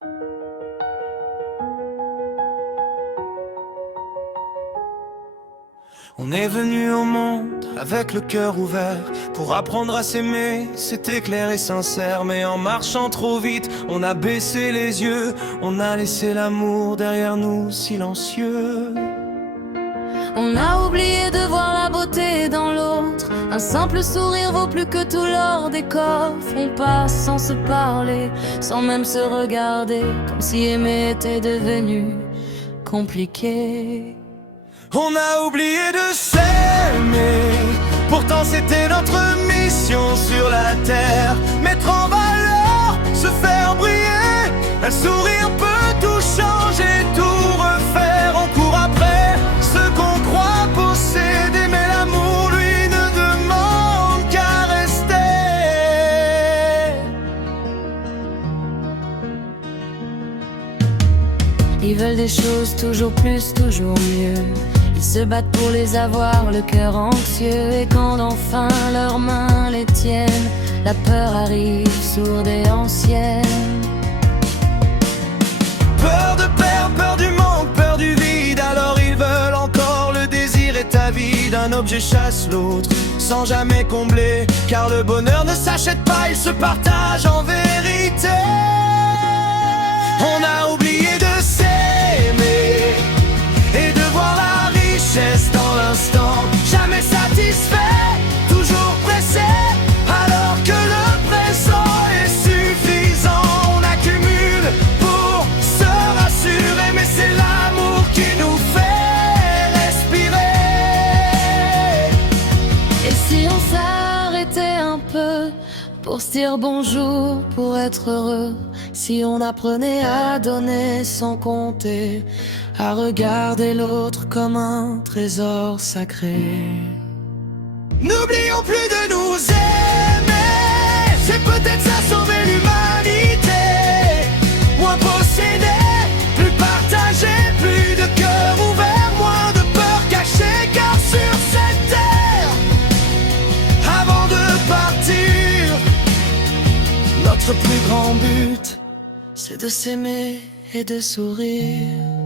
On est venu au monde avec le cœur ouvert pour apprendre à s'aimer, c'était clair et sincère. Mais en marchant trop vite, on a baissé les yeux, on a laissé l'amour derrière nous silencieux. On a oublié de voir la beauté dans l'autre. Un simple sourire vaut plus que tout l'or des coffres. On passe sans se parler, sans même se regarder, comme si aimer était devenu compliqué. On a oublié de s'aimer, pourtant c'était notre mission sur la terre. Mettre en valeur, se faire briller, un sourire peut tout changer, tout refaire. On court après ce qu'on croit posséder, mais l'amour lui ne demande qu'à rester. Ils veulent des choses toujours plus, toujours mieux. Ils se battent pour les avoir, le cœur anxieux. Et quand enfin leurs mains les tiennent, la peur arrive, sourde et ancienne. Peur de perdre, peur du manque, peur du vide. Alors ils veulent encore, le désir est avide. Un objet chasse l'autre, sans jamais combler. Car le bonheur ne s'achète pas, il se partage en vérité. On a oublié de s'aimer et de voir la richesse dans l'instant. Jamais satisfait, toujours pressé, alors que le présent est suffisant. On accumule pour se rassurer, mais c'est l'amour qui nous fait respirer. Et si on s'arrêtait un peu pour se dire bonjour, pour être heureux? Si on apprenait à donner sans compter, à regarder l'autre comme un trésor sacré. N'oublions plus de nous aimer, c'est peut-être ça sauver l'humanité. Moins possédé, plus partagé, plus de cœur ouvert, moins de peur cachée. Car sur cette terre, avant de partir, notre plus grand but, c'est de s'aimer et de sourire.